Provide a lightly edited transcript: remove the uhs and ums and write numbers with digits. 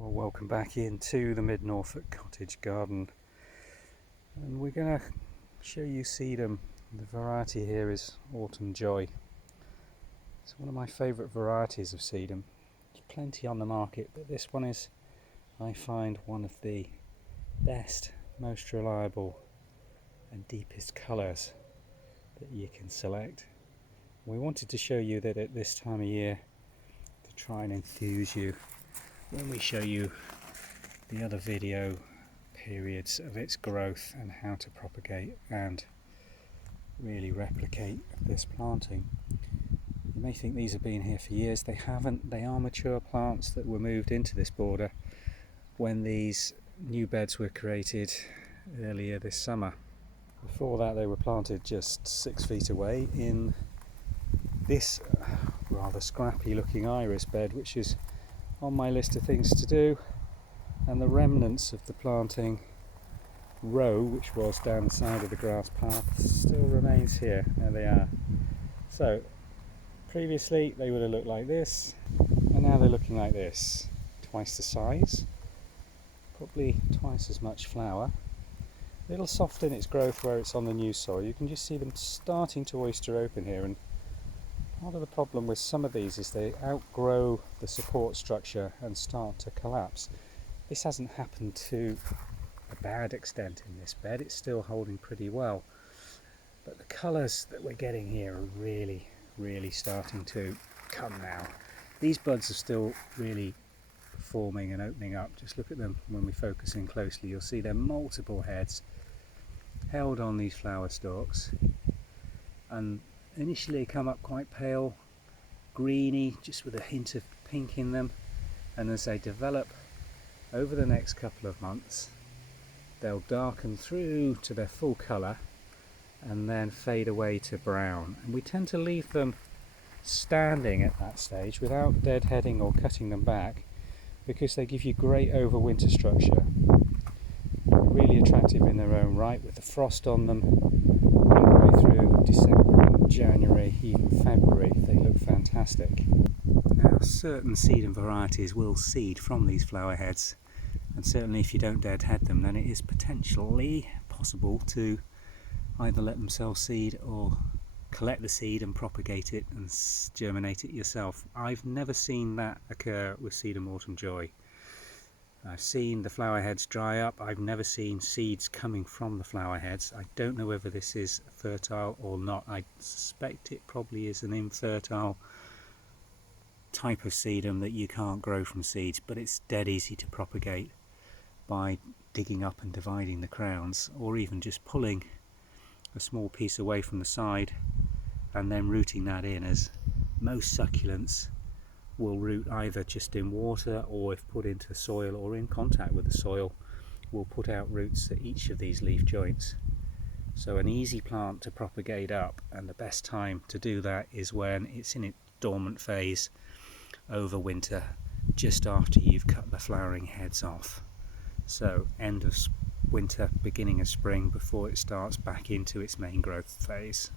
Well, welcome back into the Mid-Norfolk cottage garden, and we're going to show you sedum. The variety here is Autumn Joy. It's one of my favourite varieties of sedum. There's plenty on the market, but this one is, I find, one of the best, most reliable and deepest colours that you can select. We wanted to show you that at this time of year, to try and enthuse you when we show you the other video periods of its growth and how to propagate and really replicate this planting. You may think these have been here for years. They haven't. They are mature plants that were moved into this border when these new beds were created earlier this summer. Before that, they were planted just 6 feet away in this rather scrappy looking iris bed, which is on my list of things to do, and the remnants of the planting row, which was down the side of the grass path, still remains here. There they are. So previously they would have looked like this, and now they're looking like this. Twice the size, probably twice as much flower. A little soft in its growth where it's on the new soil. You can just see them starting to oyster open here, and part of the problem with some of these is they outgrow the support structure and start to collapse. This hasn't happened to a bad extent in this bed. It's still holding pretty well. But the colours that we're getting here are really starting to come now. These buds are still really forming and opening up. Just look at them when we focus in closely. You'll see there are multiple heads held on these flower stalks, and initially come up quite pale, greeny, just with a hint of pink in them, and as they develop over the next couple of months, they'll darken through to their full colour and then fade away to brown. And we tend to leave them standing at that stage without deadheading or cutting them back, because they give you great overwinter structure. Really attractive in their own right, with the frost on them all the way through December and January, even February. They look fantastic. Now, certain sedum varieties will seed from these flower heads, and certainly if you don't deadhead them, then it is potentially possible to either let them self-seed or collect the seed and propagate it and germinate it yourself. I've never seen that occur with Sedum Autumn Joy. I've seen the flower heads dry up. I've never seen seeds coming from the flower heads. I don't know whether this is fertile or not. I suspect it probably is an infertile type of sedum that you can't grow from seeds, but it's dead easy to propagate by digging up and dividing the crowns, or even just pulling a small piece away from the side and then rooting that in, as most succulents will root either just in water, or if put into soil or in contact with the soil, will put out roots at each of these leaf joints. So an easy plant to propagate up, and the best time to do that is when it's in its dormant phase over winter, just after you've cut the flowering heads off. So end of winter, beginning of spring, before it starts back into its main growth phase.